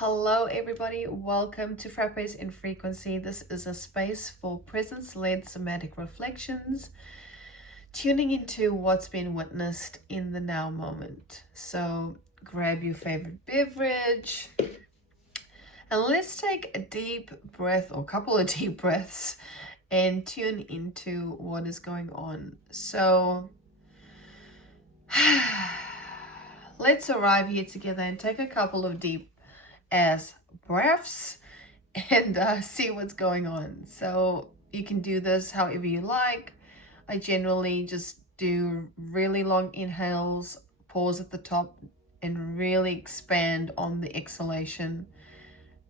Hello everybody, welcome to Frappes in Frequency. This is a space for presence-led somatic reflections, tuning into what's been witnessed in the now moment. So grab your favorite beverage and let's take a deep breath or a couple of deep breaths and tune into what is going on. So let's arrive here together and take a couple of deep as breaths and see what's going on. So you can do this however you like. I generally just do really long inhales, pause at the top, and really expand on the exhalation,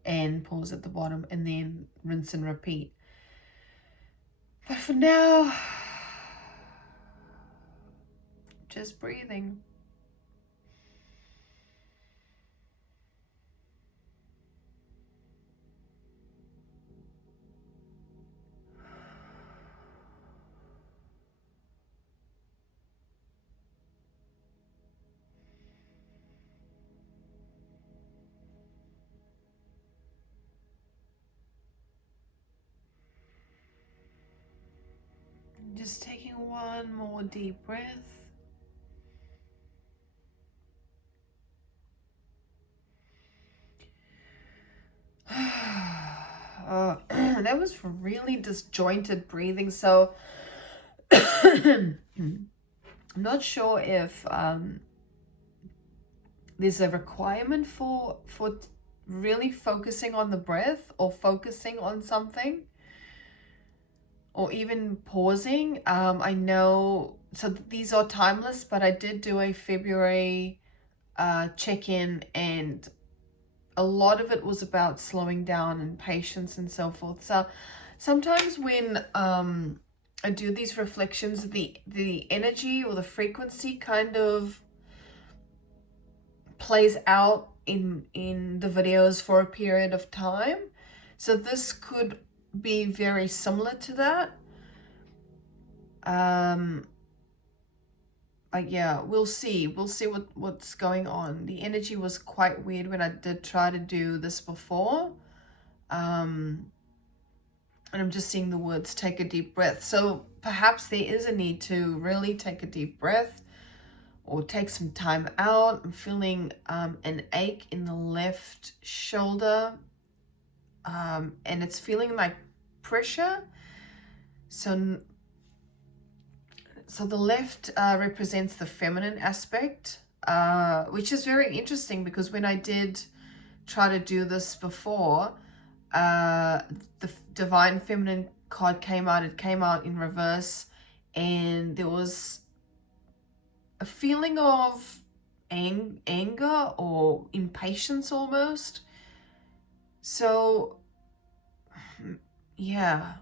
and pause at the bottom, and then rinse and repeat. But for now, just breathing. Just taking one more deep breath. That was really disjointed breathing, so I'm not sure if there's a requirement for really focusing on the breath or focusing on something or even pausing. I know, so these are timeless, but I did do a February check-in, and a lot of it was about slowing down and patience and so forth. So sometimes when I do these reflections, the energy or the frequency kind of plays out in the videos for a period of time. So this could be very similar to that. But yeah, we'll see what's going on. The energy was quite weird when I did try to do this before. And I'm just seeing the words take a deep breath. So perhaps there is a need to really take a deep breath or take some time out. I'm feeling an ache in the left shoulder, and it's feeling like pressure. So the left represents the feminine aspect, which is very interesting because when I did try to do this before, the Divine Feminine card came out. It came out in reverse, and there was a feeling of anger or impatience almost. So yeah,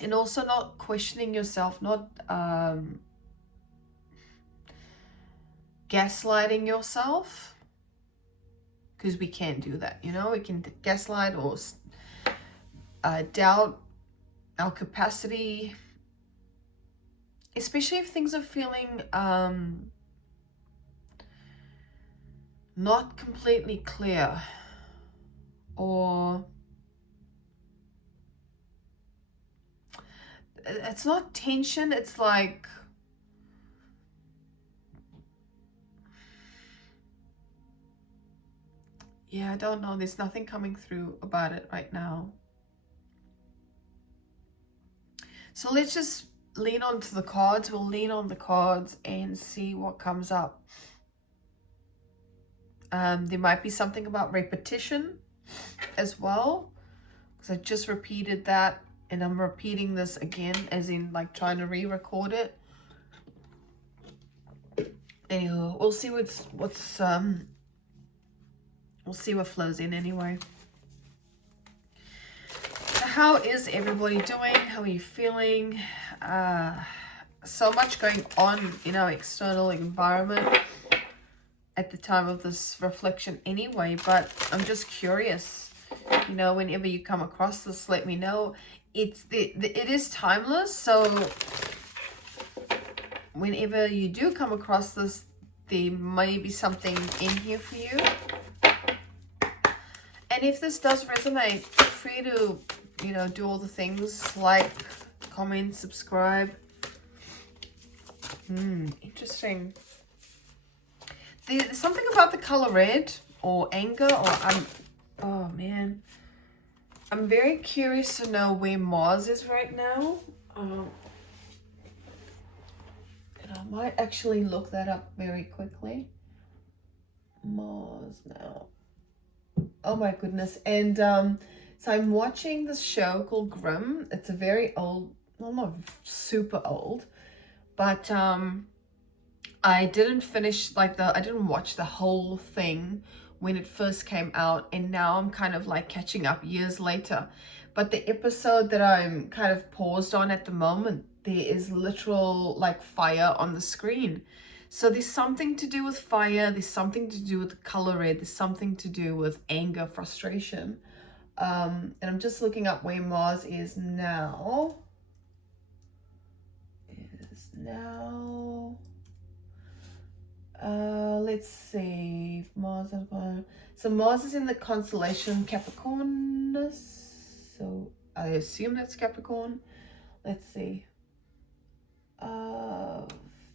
and also not questioning yourself, not gaslighting yourself, because we can't do that, you know. We can gaslight or doubt our capacity, especially if things are feeling not completely clear, or it's not tension, it's like yeah, I don't know, there's nothing coming through about it right now. So let's just lean onto the cards. We'll lean on the cards and see what comes up. There might be something about repetition as well, because I just repeated that and I'm repeating this again, as in like trying to re-record it. Anywho, we'll see we'll see what flows in anyway. So how is everybody doing? How are you feeling? So much going on in our external environment at the time of this reflection anyway, but I'm just curious, you know, whenever you come across this, let me know. It is timeless, so whenever you do come across this, there may be something in here for you. And if this does resonate, feel free to, you know, do all the things, like, comment, subscribe. Interesting. There's something about the color red or anger, or oh man. I'm very curious to know where Mars is right now. And I might actually look that up very quickly. Mars now. Oh my goodness. And so I'm watching this show called Grimm. It's a very old, well, not super old, but I didn't finish, like, I didn't watch the whole thing when it first came out, and now I'm kind of like catching up years later. But the episode that I'm kind of paused on at the moment, there is literal like fire on the screen. So there's something to do with fire, there's something to do with the color red, there's something to do with anger, frustration. And I'm just looking up where Mars is now. Let's see. So Mars is in the constellation Capricornus. So I assume that's Capricorn. Let's see.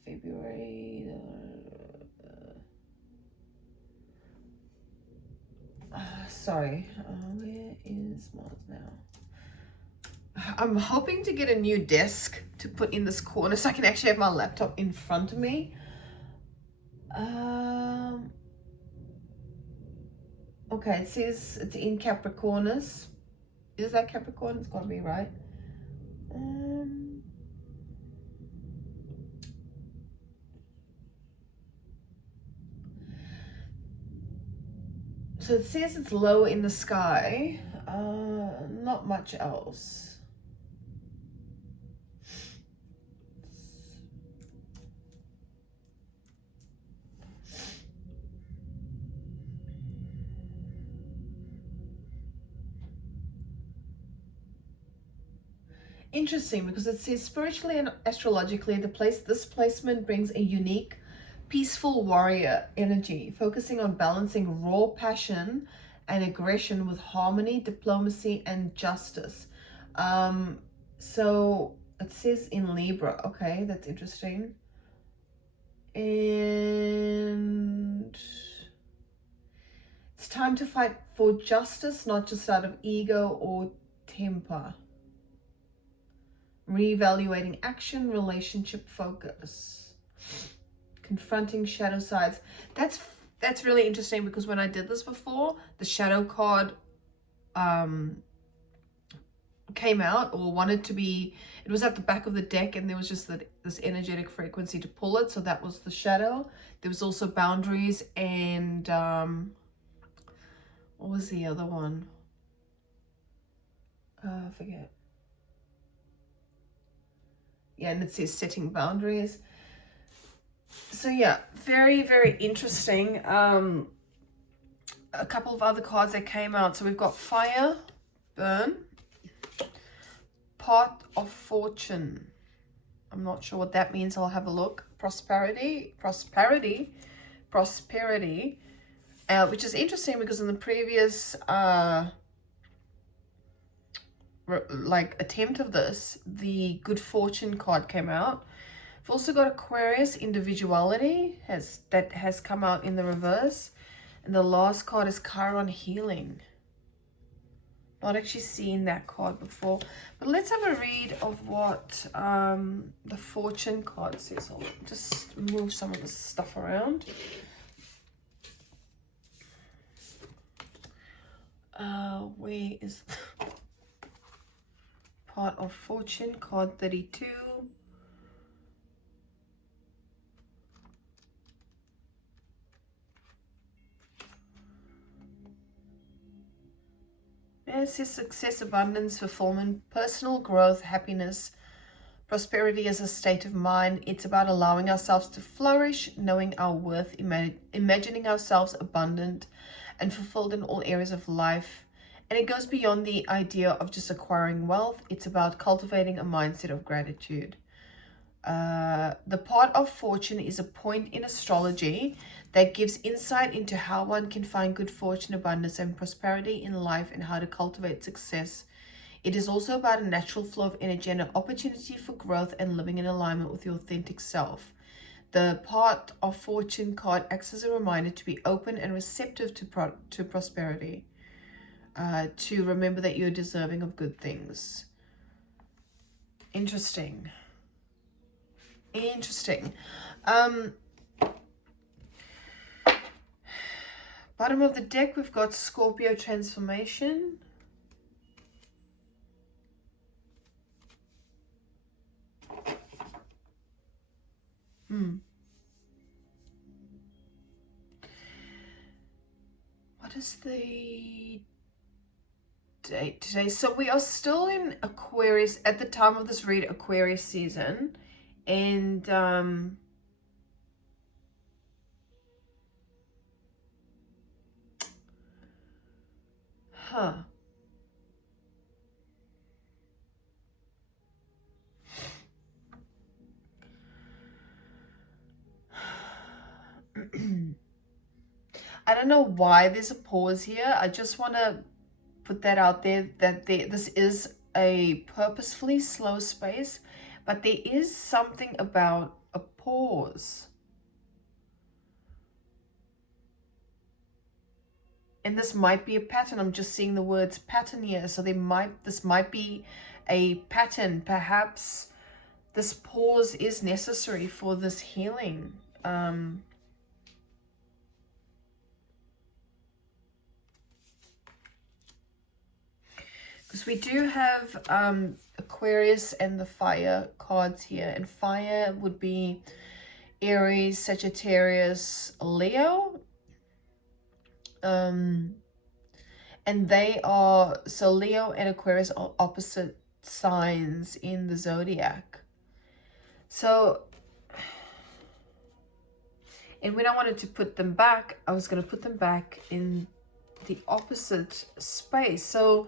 February. Sorry. Where is Mars now? I'm hoping to get a new desk to put in this corner so I can actually have my laptop in front of me. Okay, it says it's in Capricornus. Is that Capricorn? It's got to be right. So it says it's low in the sky. Not much else. Interesting, because it says spiritually and astrologically, this placement brings a unique, peaceful warrior energy, focusing on balancing raw passion and aggression with harmony, diplomacy, and justice. So it says in Libra. Okay, that's interesting. And it's time to fight for justice, not just out of ego or temper. Reevaluating action, relationship focus, confronting shadow sides. That's really interesting, because when I did this before, the shadow card came out, or wanted to be, it was at the back of the deck, and there was just this energetic frequency to pull it, so that was the shadow. There was also boundaries, and what was the other one? I forget. Yeah, and it says setting boundaries. So yeah, very, very interesting. A couple of other cards that came out. So we've got Fire, Burn, Pot of Fortune. I'm not sure what that means. I'll have a look. Prosperity, which is interesting, because in the previous attempt of this, the Good Fortune card came out. We've also got Aquarius, Individuality, that has come out in the reverse, and the last card is Chiron, Healing. Not actually seen that card before, but let's have a read of what the Fortune card says. I'll just move some of this stuff around. Where is Pot of Fortune, card 32. This is success, abundance, fulfillment, personal growth, happiness. Prosperity is a state of mind. It's about allowing ourselves to flourish, knowing our worth, imagining ourselves abundant and fulfilled in all areas of life. And it goes beyond the idea of just acquiring wealth. It's about cultivating a mindset of gratitude. The part of fortune is a point in astrology that gives insight into how one can find good fortune, abundance, and prosperity in life and how to cultivate success. It is also about a natural flow of energy and an opportunity for growth and living in alignment with your authentic self. The part of fortune card acts as a reminder to be open and receptive to prosperity, to remember that you're deserving of good things. Interesting. Interesting. Bottom of the deck, we've got Scorpio transformation. What is the date today? So we are still in Aquarius at the time of this read, Aquarius season. And I don't know why there's a pause here. I just want to put that out there, that this is a purposefully slow space, but there is something about a pause. And this might be a pattern. I'm just seeing the words pattern here. So this might be a pattern. Perhaps this pause is necessary for this healing. Because we do have Aquarius and the fire cards here. And fire would be Aries, Sagittarius, Leo. And they are, so Leo and Aquarius are opposite signs in the zodiac. So, and when I wanted to put them back, I was going to put them back in the opposite space. So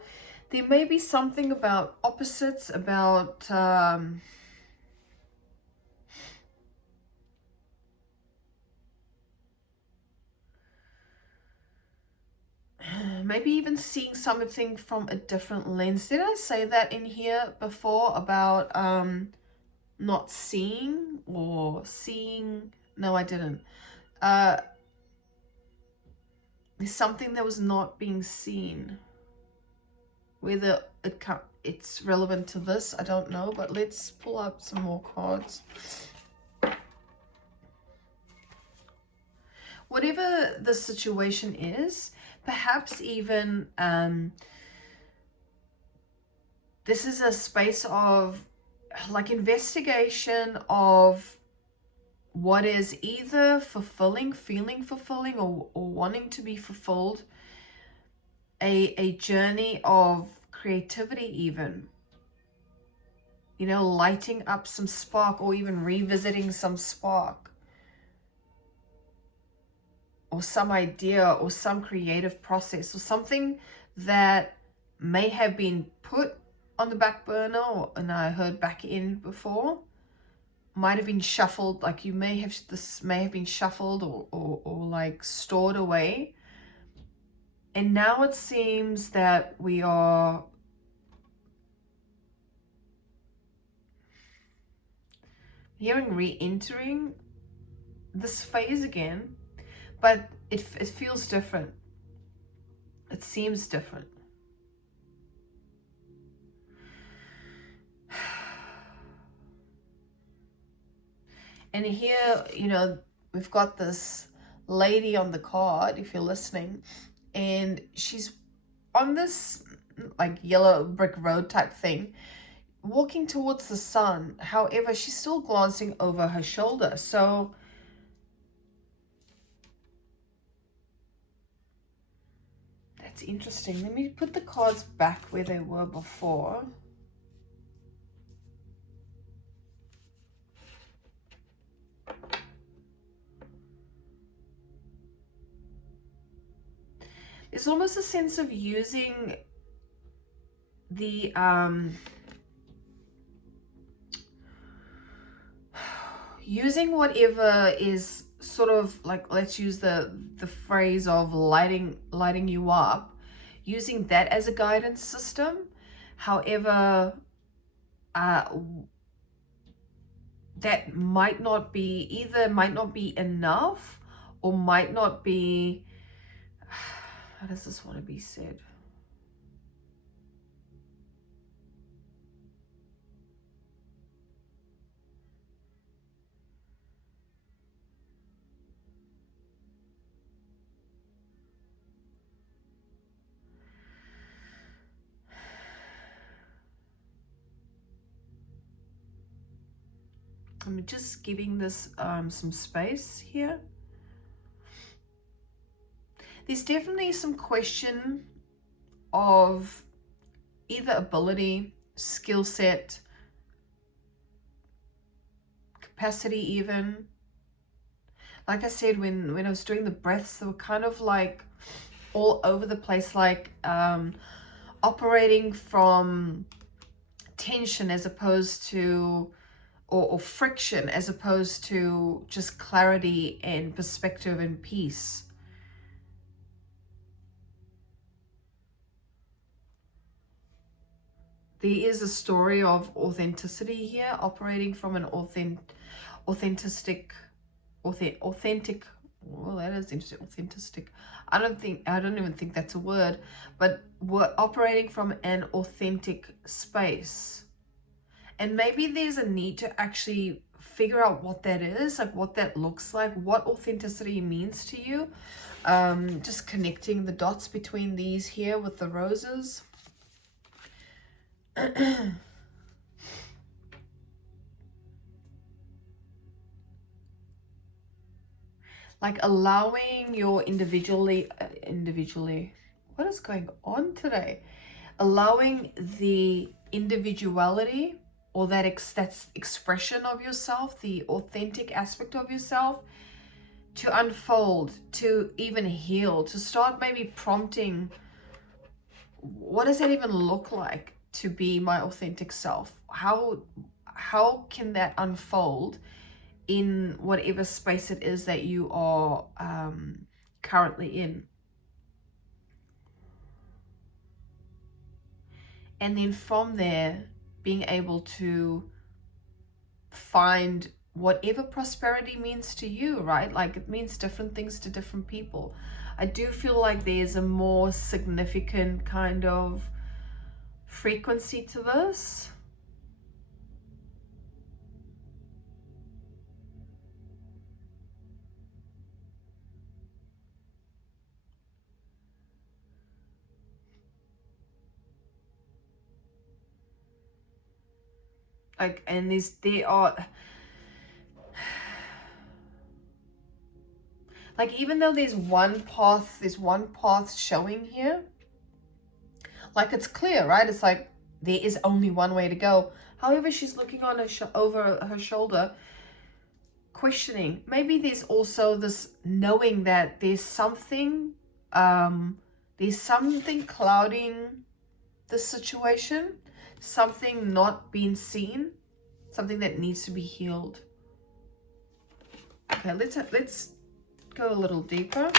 there may be something about opposites, about maybe even seeing something from a different lens. Did I say that in here before about not seeing or seeing? No, I didn't. There's something that was not being seen. Whether it's relevant to this, I don't know, but let's pull up some more cards. Whatever the situation is, perhaps even this is a space of like investigation of what is either fulfilling, feeling fulfilling, or wanting to be fulfilled. A journey of creativity even. You know, lighting up some spark or even revisiting some spark. Or some idea or some creative process or something that may have been put on the back burner and I heard back in before. Might have been shuffled, like this may have been shuffled or like stored away. And now it seems that we are hearing re-entering this phase again, but it feels different. It seems different. And here, you know, we've got this lady on the card, if you're listening, and she's on this like yellow brick road type thing, walking towards the sun. However, she's still glancing over her shoulder. So that's interesting. Let me put the cards back where they were before. It's almost a sense of using the using whatever is sort of like, let's use the phrase of lighting you up, using that as a guidance system. However, that might not be enough, or might not be, how does this want to be said? I'm just giving this some space here. There's definitely some question of either ability, skill set, capacity even. Like I said, when I was doing the breaths, they were kind of like all over the place, like operating from tension as opposed to, or friction as opposed to just clarity and perspective and peace. There is a story of authenticity here, operating from an authentic, well, that is interesting, authentic. I don't even think that's a word, but we're operating from an authentic space. And maybe there's a need to actually figure out what that is, like what that looks like, what authenticity means to you. Just connecting the dots between these here with the roses. Like allowing your individually, what is going on today? Allowing the individuality, or that expression of yourself, the authentic aspect of yourself, to unfold, to even heal, to start maybe prompting, what does that even look like to be my authentic self? How can that unfold in whatever space it is that you are currently in? And then from there, being able to find whatever prosperity means to you, right? Like it means different things to different people. I do feel like there's a more significant kind of frequency to this. Like, and there are, like, even though there's one path showing here, like it's clear, right? It's like there is only one way to go. However, she's looking on over her shoulder, questioning. Maybe there's also this knowing that there's something clouding the situation, something not being seen, something that needs to be healed. Okay, let's go a little deeper.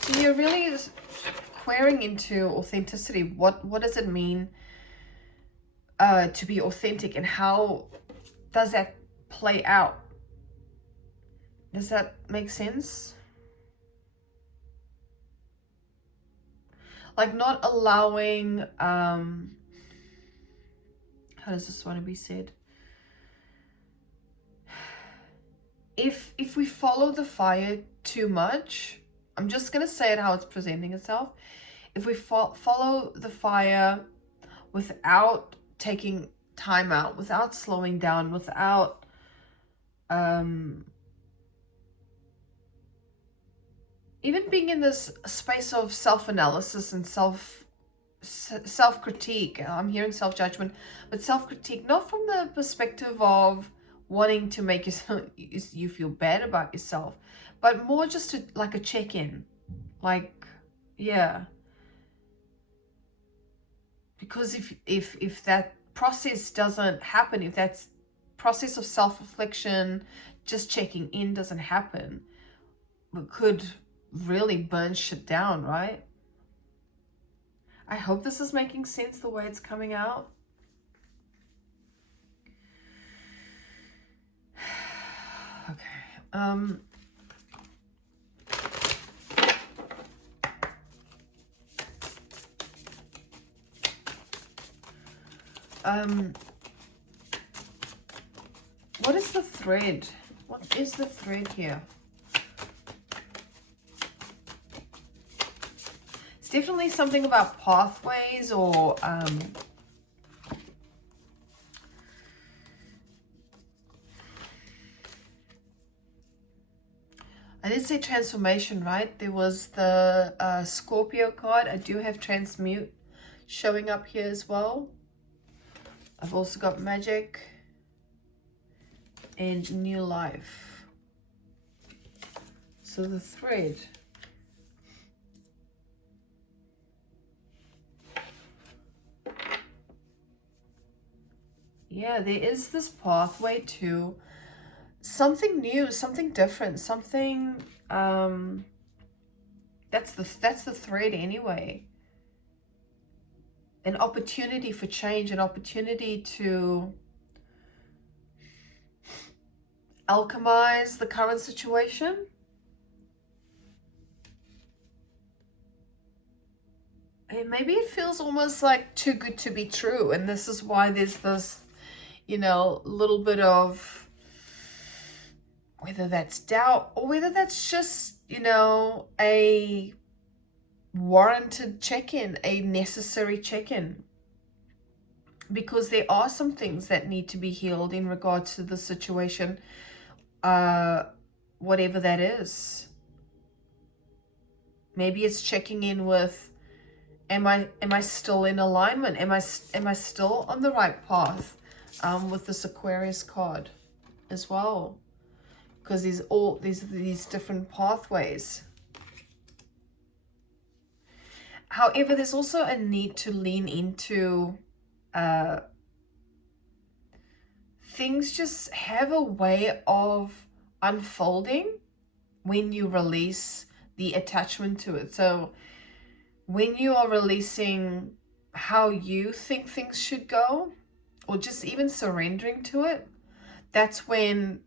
So you're really querying into authenticity. What does it mean to be authentic, and how does that play out? Does that make sense? Like not allowing, how does this want to be said? If we follow the fire too much, I'm just going to say it how it's presenting itself. If we follow the fire without taking time out, without slowing down, without even being in this space of self-analysis and self-critique. I'm hearing self-judgment, but self-critique, not from the perspective of wanting to make you feel bad about yourself, but more just like a check-in. Like, yeah. Because if that process doesn't happen, if that process of self-reflection, just checking in doesn't happen, it could really burn shit down, right? I hope this is making sense the way it's coming out. Okay. What is the thread? What is the thread here? It's definitely something about pathways, or I did say transformation, right? There was the Scorpio card. I do have transmute showing up here as well. I've also got magic and new life. So the thread. Yeah, there is this pathway to something new, something different, something that's the thread anyway. An opportunity for change, an opportunity to alchemize the current situation. And maybe it feels almost like too good to be true, and this is why there's this, you know, little bit of, whether that's doubt or whether that's just, you know, a warranted check-in, a necessary check-in, because there are some things that need to be healed in regards to the situation, whatever that is. Maybe it's checking in with, am I still in alignment? Am I still on the right path? With this Aquarius card as well, because there's all these different pathways. However, there's also a need to lean into things just have a way of unfolding when you release the attachment to it. So when you are releasing how you think things should go, or just even surrendering to it, that's when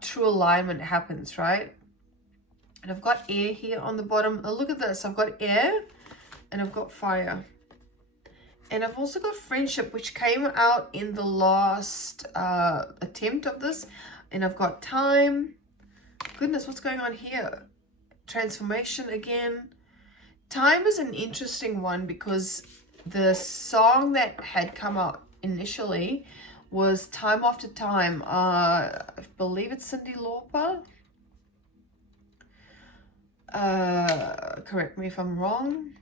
true alignment happens, right? And I've got air here on the bottom. Oh, look at this. I've got air and I've got fire. And I've also got friendship, which came out in the last attempt of this. And I've got time. Goodness, what's going on here? Transformation again. Time is an interesting one, because the song that had come out initially was Time After Time. I believe it's Cyndi Lauper. Correct me if I'm wrong.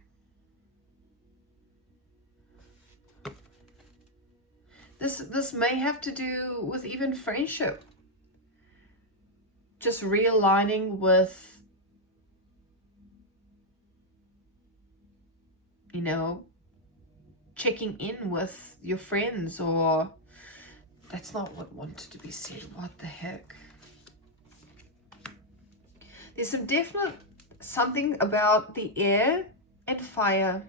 This may have to do with even friendship. Just realigning with, you know, checking in with your friends, or that's not what wanted to be said. What the heck? There's some definite something about the air and fire,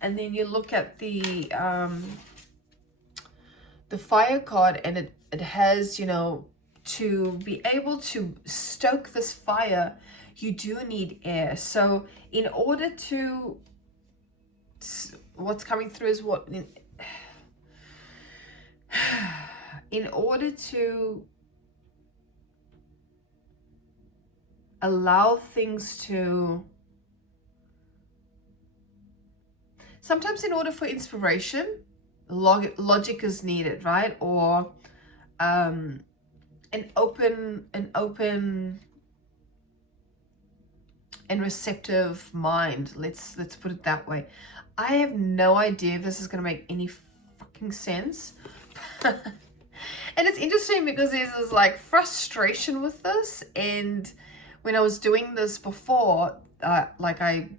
and then you look at the fire card, and it has, you know, to be able to stoke this fire, you do need air. So in order to, what's coming through is what, in order to allow things to, sometimes in order for inspiration, logic is needed, right? Or an open and receptive mind. Let's put it that way. I have no idea if this is going to make any fucking sense, And it's interesting because there's this like frustration with this. And when I was doing this before, like I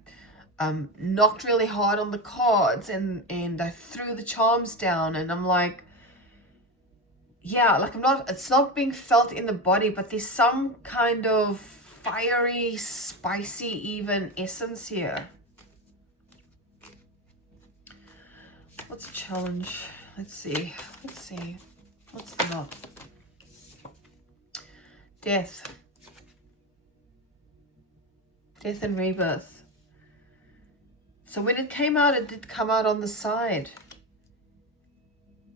knocked really hard on the cards and I threw the charms down, and I'm like, yeah, like it's not being felt in the body, but there's some kind of fiery, spicy even essence here. What's the challenge? Let's see. What's the knot? Death. Death and rebirth. So when it came out, it did come out on the side.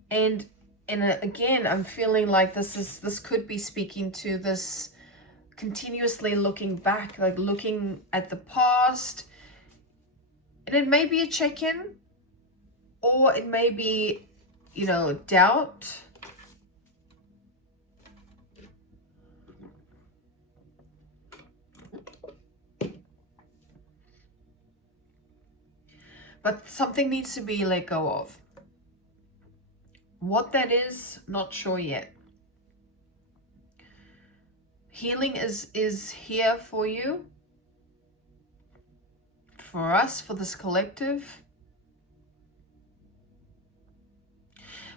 And again, I'm feeling like this could be speaking to this continuously looking back, like looking at the past. And it may be a check-in, or it may be, you know, doubt. But something needs to be let go of. What that is, not sure yet. Healing is here for you, for us, for this collective.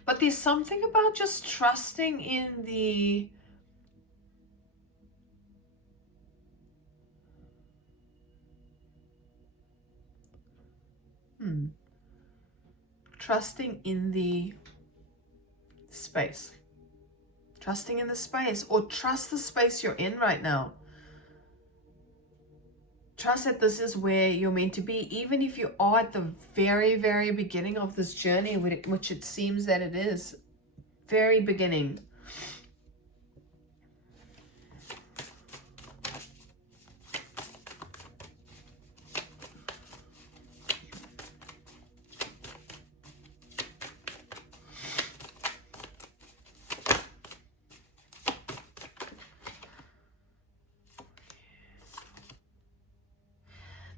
But there's something about just trusting in the trusting in the space. Trusting in the space, or trust the space you're in right now. Trust that this is where you're meant to be, even if you are at the very, very beginning of this journey, which it seems that it is. Very beginning.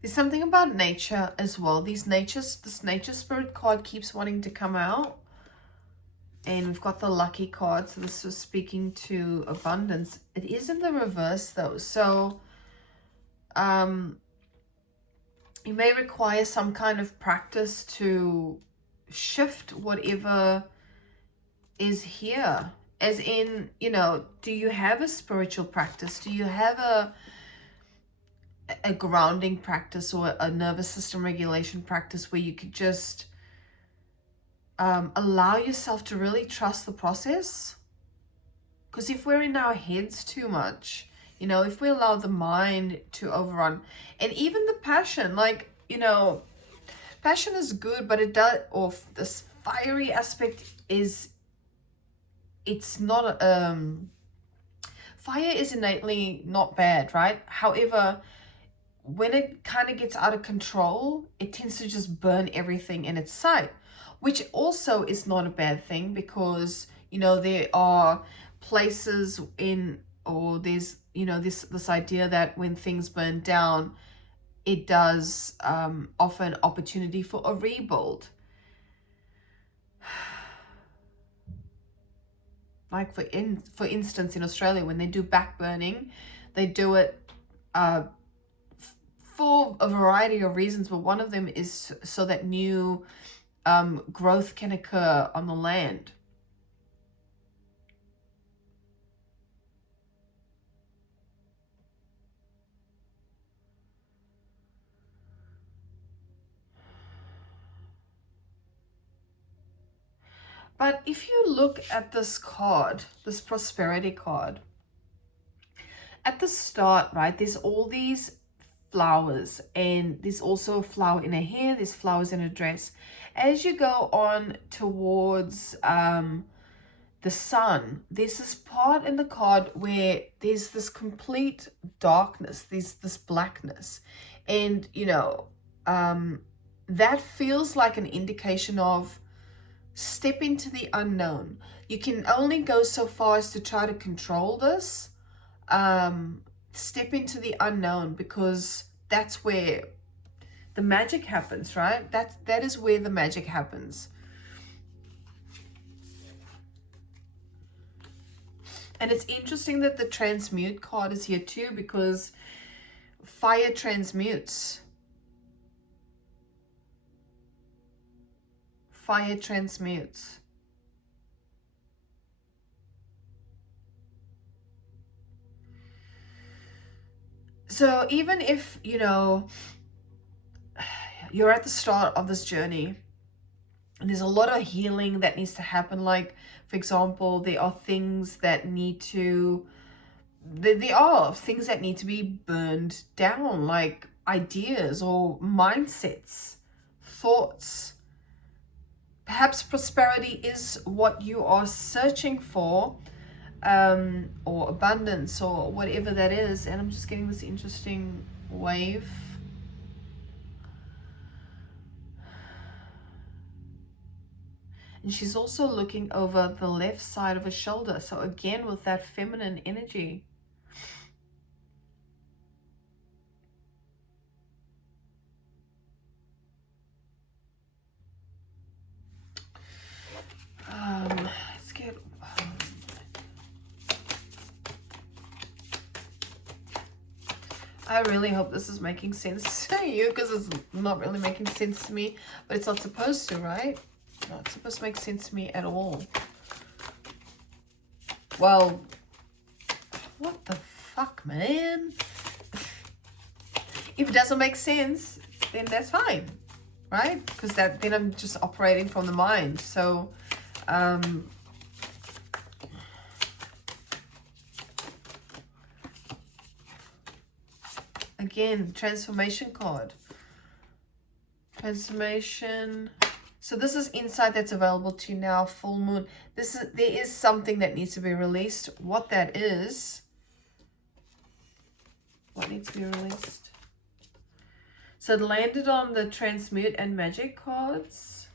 There's something about nature as well. This nature spirit card keeps wanting to come out. And we've got the lucky card. So this was speaking to abundance. It is in the reverse though. So you may require some kind of practice to shift whatever is here. As in, you know, do you have a spiritual practice? Do you have a grounding practice or a nervous system regulation practice where you could just allow yourself to really trust the process? Because if we're in our heads too much, you know, if we allow the mind to overrun, and even the passion, like, you know, passion is good, but it does, or this fiery aspect is, it's not, fire is innately not bad, right? However, when it kind of gets out of control, it tends to just burn everything in its sight, which also is not a bad thing, because, you know, there are places in, or there's, you know, this idea that when things burn down, it does offer an opportunity for a rebuild. Like for instance, in Australia, when they do back burning, they do it for a variety of reasons, but one of them is so that new growth can occur on the land. But if you look at this card, this prosperity card, at the start, right, there's all these flowers, and there's also a flower in her hair, there's flowers in her dress. As you go on towards the sun, there's this part in the card where there's this complete darkness, there's this blackness, and you know, that feels like an indication of step into the unknown. You can only go so far as to try to control this. Step into the unknown, because that's where the magic happens, right? That is where the magic happens. And it's interesting that the transmute card is here too, because fire transmutes. Fire transmutes. So even if, you know, you're at the start of this journey and there's a lot of healing that needs to happen, like, for example, there are things that need to, there are things that need to be burned down, like ideas or mindsets, thoughts. Perhaps prosperity is what you are searching for, or abundance or whatever that is. And I'm just getting this interesting wave. And she's also looking over the left side of her shoulder. So again, with that feminine energy. Let's get... I really hope this is making sense to you, because it's not really making sense to me. But it's not supposed to, right? Not supposed to make sense to me at all. Well, what the fuck, man? If it doesn't make sense, then that's fine, right? Because then I'm just operating from the mind. So, again, transformation card. Transformation. So this is insight that's available to you now, full moon. There is something that needs to be released. What that is, what needs to be released? So it landed on the transmute and magic cards.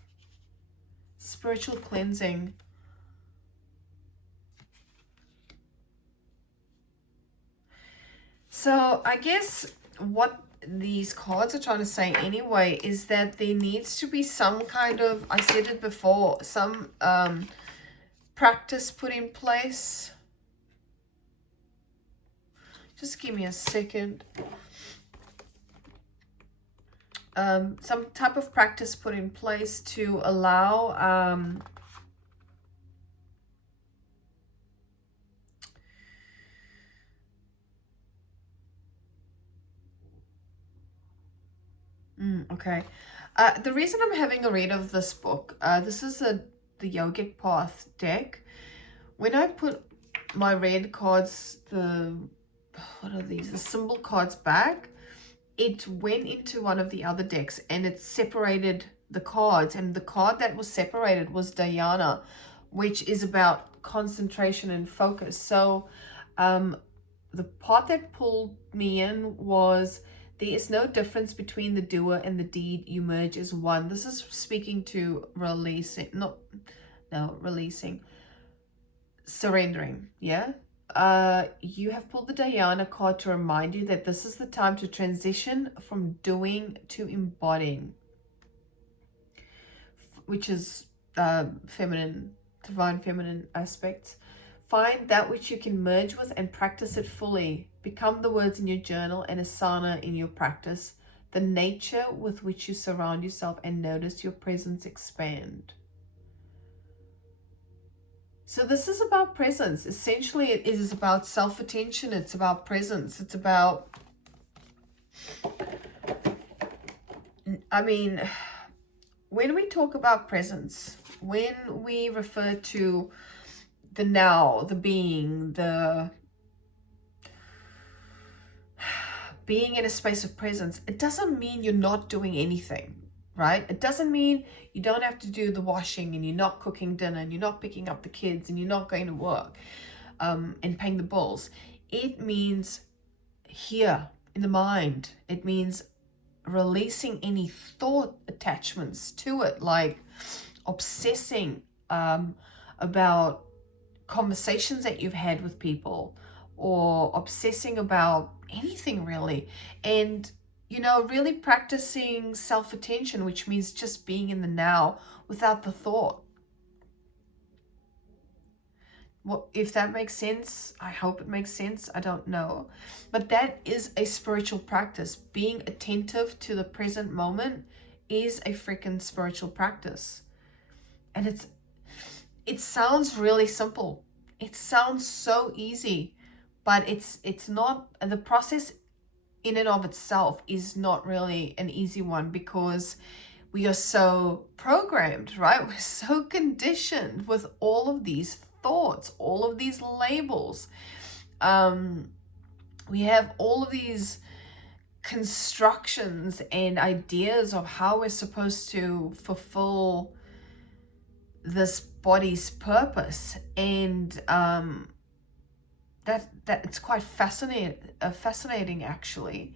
Spiritual cleansing. So I guess what these cards are trying to say anyway is that there needs to be some kind of, I said it before, some practice put in place. Just give me a second. Some type of practice put in place to allow okay. The reason I'm having a read of this book, this is the Yogic Path deck. When I put my red cards, what are these? The symbol cards back, it went into one of the other decks and it separated the cards. And the card that was separated was Dhyana, which is about concentration and focus. So the part that pulled me in was, there is no difference between the doer and the deed. You merge as one. This is speaking to releasing, releasing, surrendering. Yeah. You have pulled the Dhyana card to remind you that this is the time to transition from doing to embodying, which is feminine, divine feminine aspects. Find that which you can merge with and practice it fully. Become the words in your journal and asana in your practice, the nature with which you surround yourself, and notice your presence expand. So this is about presence. Essentially, it is about self-attention. It's about presence. It's about, I mean, when we talk about presence, when we refer to the now, the being, the being in a space of presence, it doesn't mean you're not doing anything, right? It doesn't mean you don't have to do the washing and you're not cooking dinner and you're not picking up the kids and you're not going to work and paying the bills. It means here in the mind. It means releasing any thought attachments to it, like obsessing about conversations that you've had with people, or obsessing about anything really. And you know, really practicing self-attention, which means just being in the now without the thought. What if that makes sense? I hope it makes sense. I don't know. But that is a spiritual practice. Being attentive to the present moment is a freaking spiritual practice. And it sounds really simple. It sounds so easy, but it's not. The process in and of itself is not really an easy one, because we are so programmed, right? We're so conditioned with all of these thoughts, all of these labels. We have all of these constructions and ideas of how we're supposed to fulfill this body's purpose, and that it's quite fascinating actually.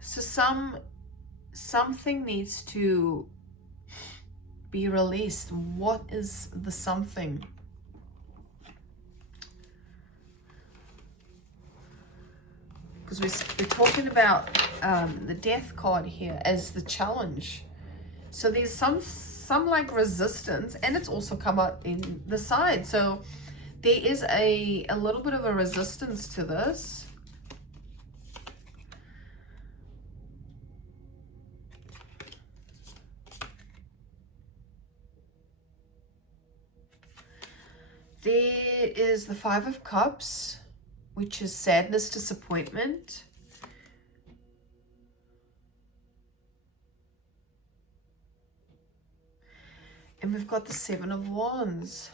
So something needs to be released. What is the something? Because we're talking about the death card here as the challenge. So there's some like resistance, and it's also come out in the side. So there is a little bit of a resistance to this. There is the Five of Cups, which is sadness, disappointment. And we've got the Seven of Wands.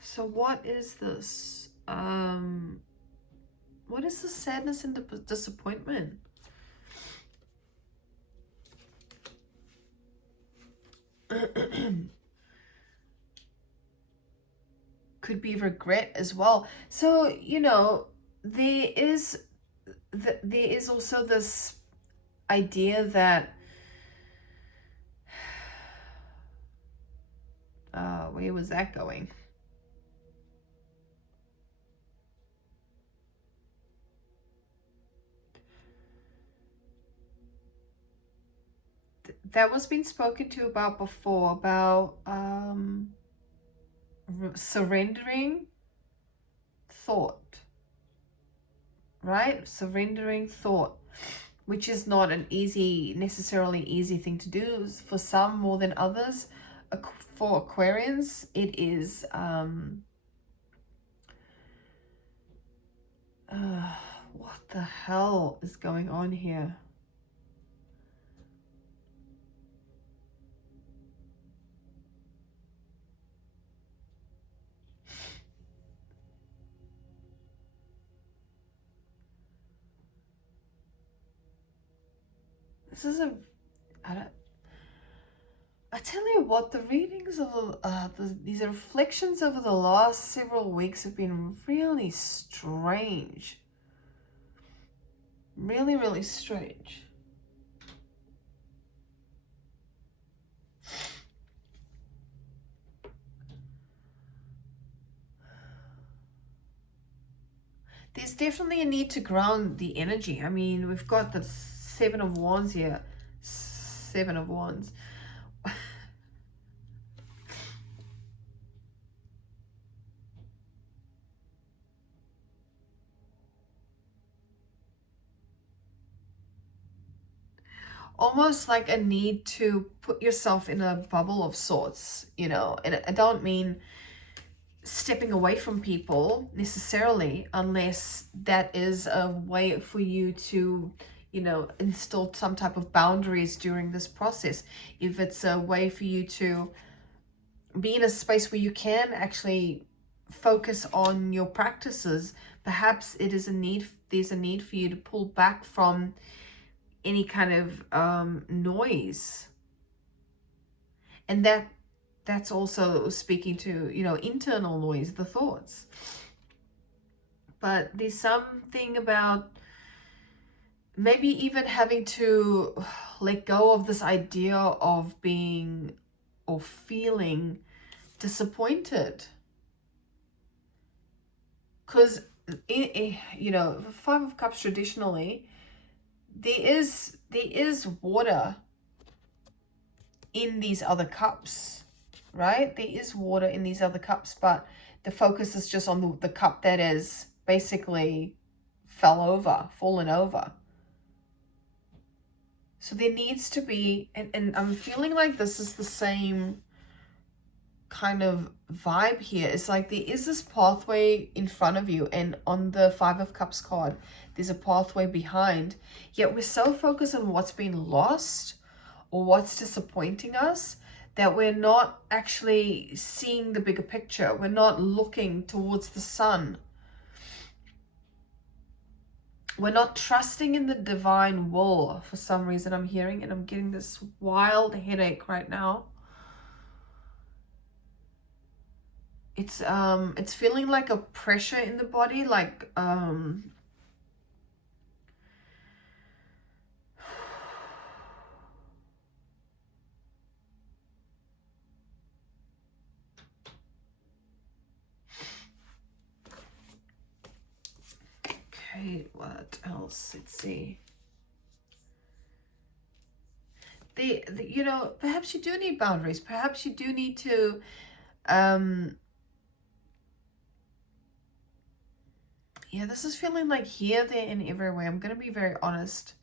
So what is this? What is the sadness and disappointment? Could be regret as well. So, you know, there is also this idea that where was that going? That was being spoken to about before, about surrendering thought, right? Surrendering thought, which is not an necessarily easy thing to do for some more than others. For Aquarians, it is what the hell is going on here? This is I tell you what, the readings of these reflections over the last several weeks have been really strange. Really, really strange. There's definitely a need to ground the energy. I mean, we've got the Seven of Wands here. Seven of Wands. Almost like a need to put yourself in a bubble of sorts, you know. And I don't mean stepping away from people necessarily, unless that is a way for you to, you know, instill some type of boundaries during this process. If it's a way for you to be in a space where you can actually focus on your practices, perhaps there's a need for you to pull back from any kind of noise. And that's also speaking to, you know, internal noise, the thoughts. But there's something about maybe even having to let go of this idea of being or feeling disappointed. Because you know, Five of Cups traditionally, there is water in these other cups, right? There is water in these other cups, but the focus is just on the cup that is basically fallen over. So there needs to be, and I'm feeling like this is the same kind of vibe here. It's like there is this pathway in front of you, and on the Five of Cups card, there's a pathway behind. Yet we're so focused on what's been lost or what's disappointing us that we're not actually seeing the bigger picture. We're not looking towards the sun. We're not trusting in the divine will. For some reason I'm hearing, and I'm getting this wild headache right now. It's feeling like a pressure in the body, like okay, what else? Let's see. You know, perhaps you do need boundaries. Perhaps you do need to yeah, this is feeling like here, there, and everywhere. I'm going to be very honest.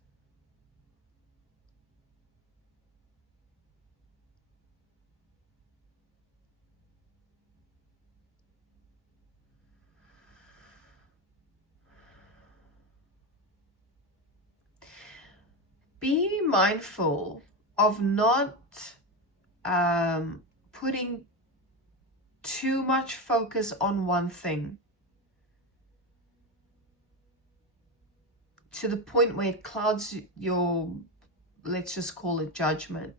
Be mindful of not putting too much focus on one thing to the point where it clouds your, let's just call it, judgment.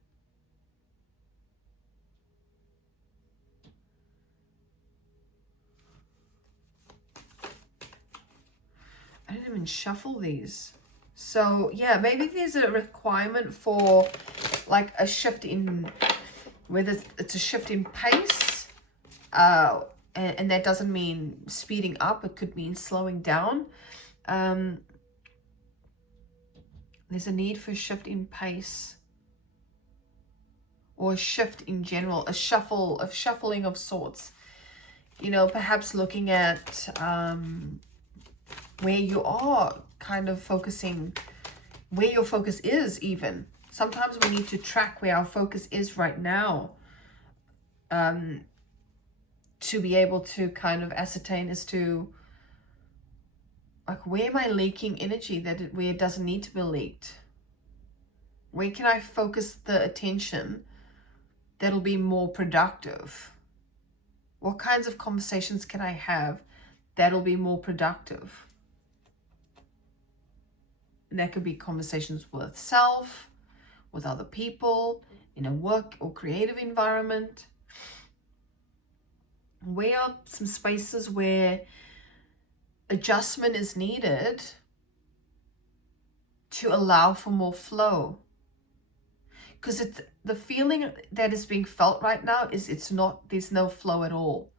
I didn't even shuffle these. So yeah, maybe there's a requirement for like a shift in, whether it's a shift in pace, and that doesn't mean speeding up. It could mean slowing down. There's a need for a shift in pace, or a shift in general, a shuffling of sorts. You know, perhaps looking at where you are kind of focusing, where your focus is even. Sometimes we need to track where our focus is right now, to be able to kind of ascertain as to, like, where am I leaking energy where it doesn't need to be leaked? Where can I focus the attention that'll be more productive? What kinds of conversations can I have that'll be more productive? And that could be conversations with self, with other people, in a work or creative environment. Where are some spaces where adjustment is needed to allow for more flow? Because it's the feeling that is being felt right now is there's no flow at all.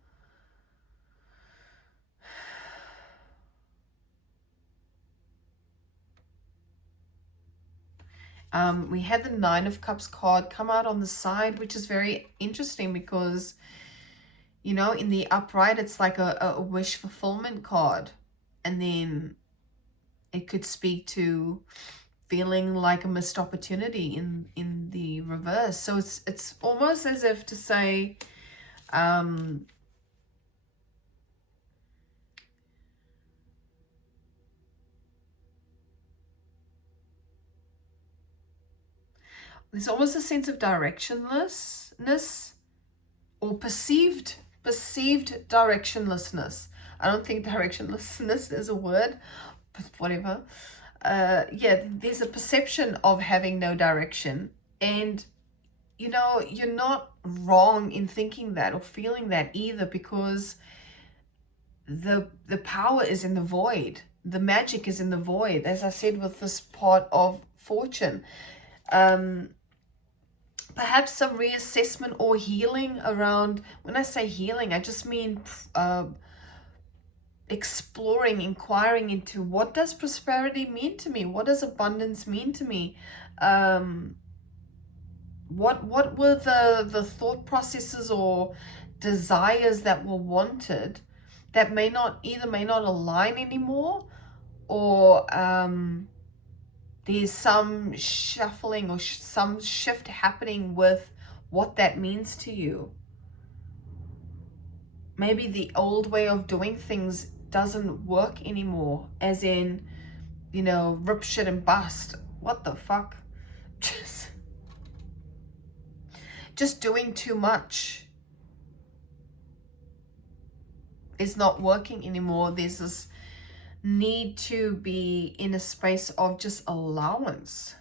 We had the Nine of Cups card come out on the side, which is very interesting because, you know, in the upright, it's like a wish fulfillment card. And then it could speak to feeling like a missed opportunity in the reverse. So it's almost as if to say, there's almost a sense of directionlessness, or perceived directionlessness. I don't think directionlessness is a word, but whatever. Yeah, there's a perception of having no direction. And, you know, you're not wrong in thinking that or feeling that either, because the power is in the void. The magic is in the void, as I said, with this part of fortune. Perhaps some reassessment or healing around, when I say healing, I just mean exploring, inquiring into what does prosperity mean to me? What does abundance mean to me? What were the thought processes or desires that were wanted that may not align anymore, or there's some shuffling or some shift happening with what that means to you. Maybe the old way of doing things doesn't work anymore, as in, rip shit and bust. What the fuck? Just doing too much is not working anymore. There's this need to be in a space of just allowance.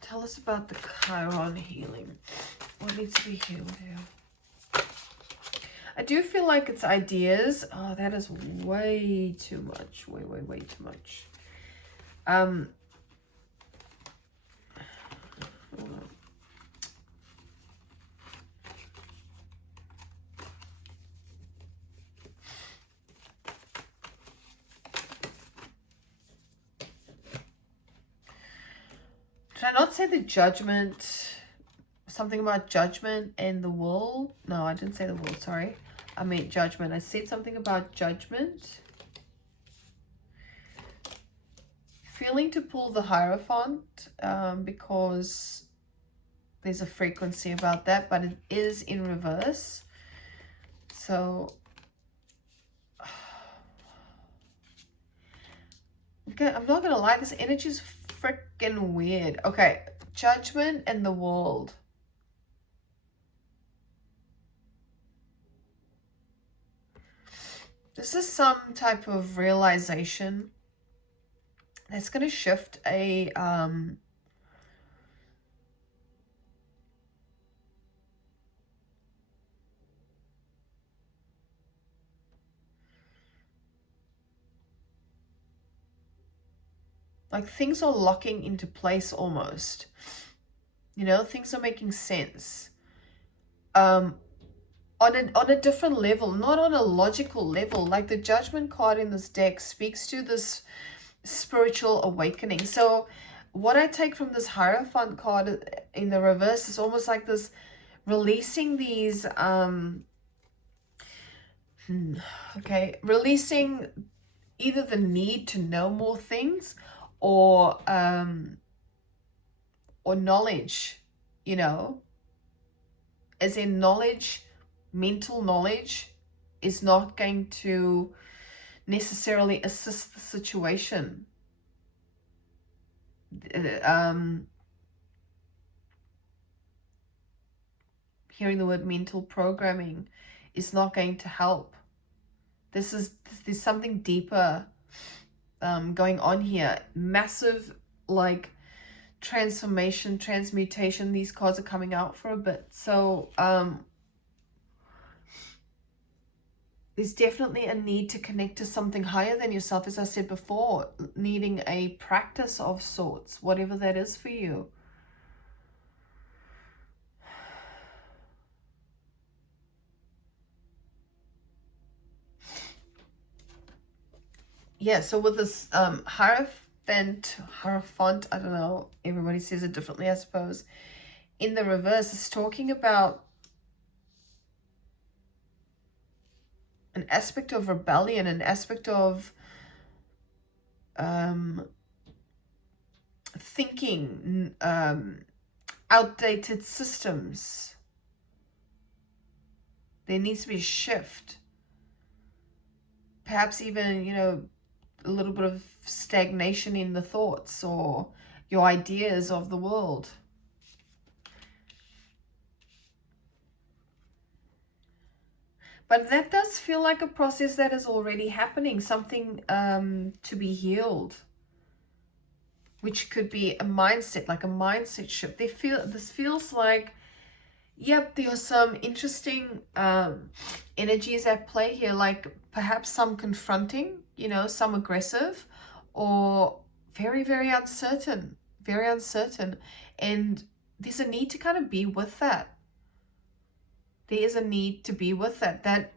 Tell us about the Chiron healing. What needs to be healed here? I do feel like it's ideas. Oh, that is way too much. Way too much. Hold on. Did I not say the judgment? Something about judgment and the will? No, I didn't say the will, sorry. I meant judgment. I said something about judgment. Feeling to pull the Hierophant because there's a frequency about that, but it is in reverse. So, okay, I'm not going to lie, this energy is freaking weird. Okay, judgment and the world. This is some type of realization that's going to shift a like things are locking into place almost. Things are making sense. On a different level, not on a logical level. Like the Judgment card in this deck speaks to this spiritual awakening. So what I take from this Hierophant card in the reverse is almost like this releasing these releasing either the need to know more things or knowledge, as in knowledge, mental knowledge is not going to necessarily assist the situation. Hearing the word mental programming is not going to help. There's something deeper going on here. Massive, like, transformation, transmutation. These cards are coming out for a bit. So there's definitely a need to connect to something higher than yourself, as I said before, needing a practice of sorts, whatever that is for you. Yeah, so with this Hierophant, I don't know, everybody says it differently, I suppose. In the reverse, it's talking about an aspect of rebellion, an aspect of thinking, outdated systems. There needs to be a shift. Perhaps even, a little bit of stagnation in the thoughts or your ideas of the world. But that does feel like a process that is already happening, something to be healed, which could be a mindset, like a mindset shift. This feels like, yep, there are some interesting energies at play here, like perhaps some confronting, some aggressive, or very, very uncertain, very uncertain. And there's a need to kind of be with that. There is a need to be with that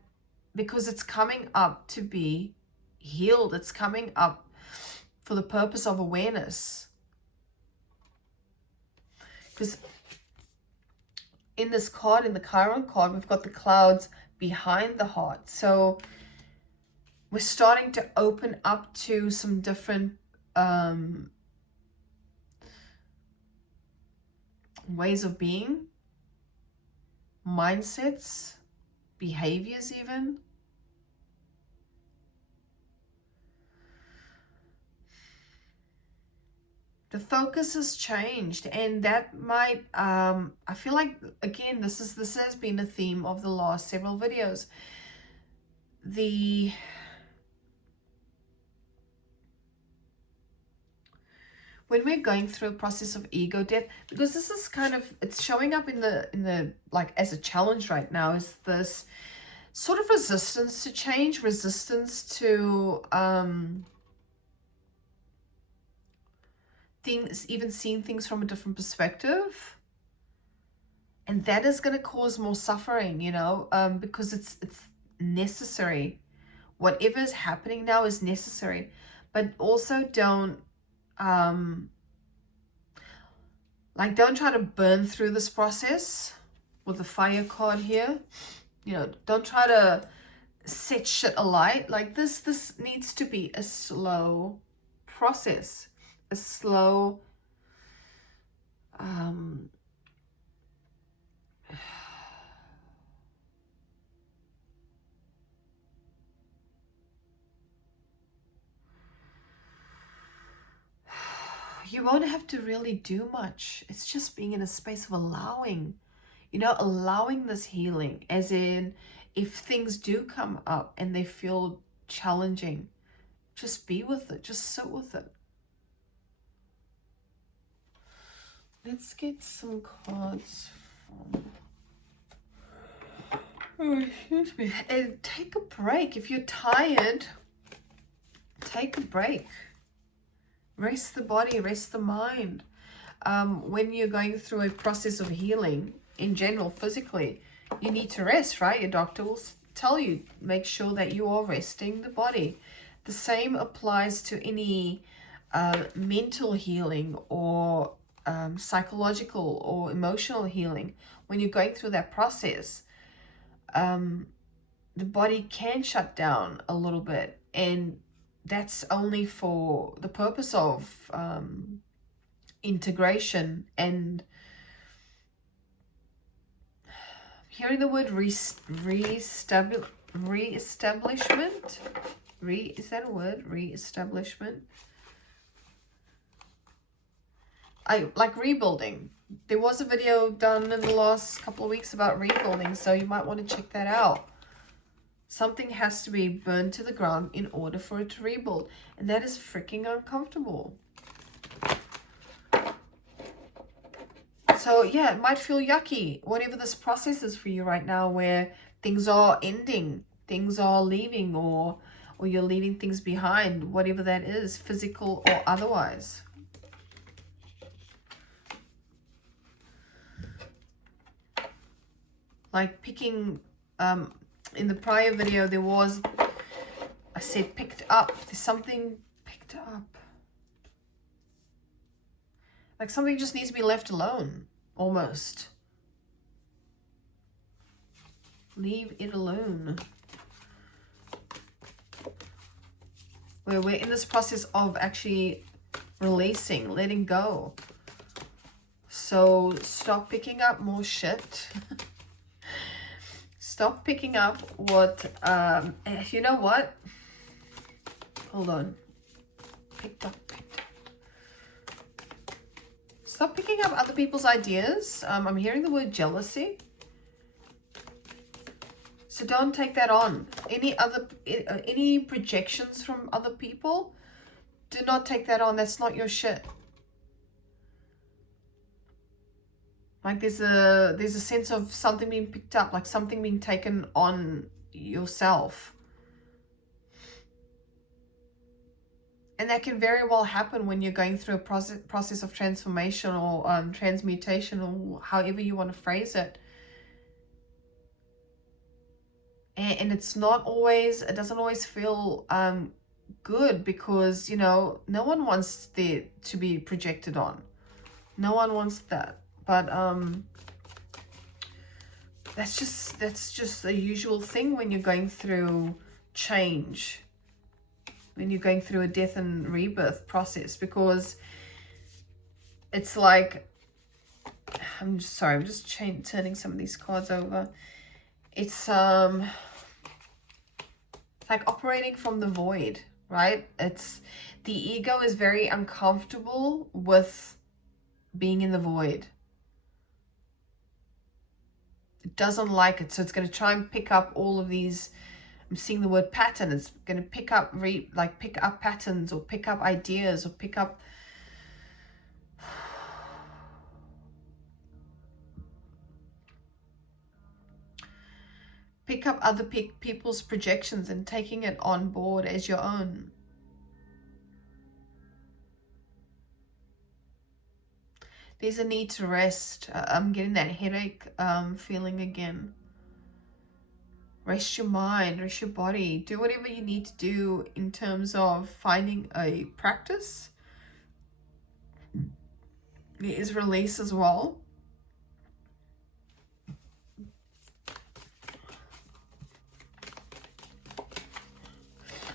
because it's coming up to be healed. It's coming up for the purpose of awareness. Because in this card, in the Chiron card, we've got the clouds behind the heart. So we're starting to open up to some different ways of being, mindsets, behaviors even. The focus has changed, and that might, I feel like, again, this has been a theme of the last several videos. When we're going through a process of ego death, because this is kind of, it's showing up in the like as a challenge right now, is this sort of resistance to change, resistance to things, even seeing things from a different perspective. And that is going to cause more suffering, you know, because it's necessary. Whatever is happening now is necessary. But also don't don't try to burn through this process with the fire card here. You know, don't try to set shit alight. Like this needs to be a slow process, a slow you won't have to really do much. It's just being in a space of allowing, you know, allowing this healing, as in if things do come up and they feel challenging, just be with it, just sit with it. Let's get some cards from... Oh, excuse me. And take a break. If you're tired, take a break. Rest the body, rest the mind. When you're going through a process of healing, in general, physically, you need to rest, right? Your doctor will tell you, make sure that you are resting the body. The same applies to any mental healing or psychological or emotional healing. When you're going through that process, the body can shut down a little bit, and that's only for the purpose of integration. And hearing the word reestablishment. Is that a word? Reestablishment. I like rebuilding. There was a video done in the last couple of weeks about rebuilding, so you might want to check that out. Something has to be burned to the ground in order for it to rebuild, and that is freaking uncomfortable. So yeah, it might feel yucky, whatever this process is for you right now, where things are ending, things are leaving, or you're leaving things behind, whatever that is, physical or otherwise. Like picking, in the prior video, there was, I said picked up, there's something picked up. Like something just needs to be left alone, almost. Leave it alone. Where we're in this process of actually releasing, letting go. So stop picking up more shit. Stop picking up what, you know what? Hold on. Picked up. Stop picking up other people's ideas. I'm hearing the word jealousy. So don't take that on. Any projections from other people, do not take that on. That's not your shit. Like there's a sense of something being picked up, like something being taken on yourself. And that can very well happen when you're going through a process of transformation or transmutation, or however you want to phrase it. And it's not always, it doesn't always feel good, because, you know, no one wants there to be projected on. No one wants that. But that's just a usual thing when you're going through change, when you're going through a death and rebirth process, because it's like, I'm just sorry, I'm just turning some of these cards over. It's like operating from the void, right? It's, the ego is very uncomfortable with being in the void. It doesn't like it, so it's going to try and pick up all of these. I'm seeing the word pattern. It's going to pick up pick up patterns, or pick up ideas, or pick up other people's projections and taking it on board as your own. There's a need to rest. I'm getting that headache feeling again. Rest your mind, rest your body. Do whatever you need to do in terms of finding a practice. There is release as well.